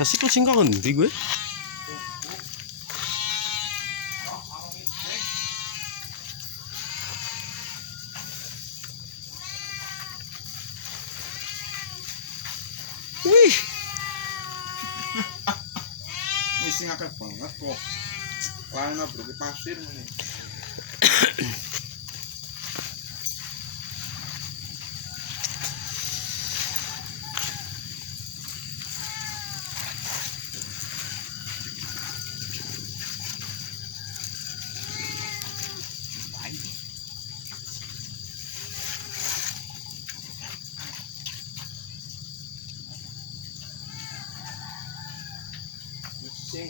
Kasih kucing kau ngendi gue? Wih, Ini sing akeh banget kok. Lain bro ke pasir ini. Sing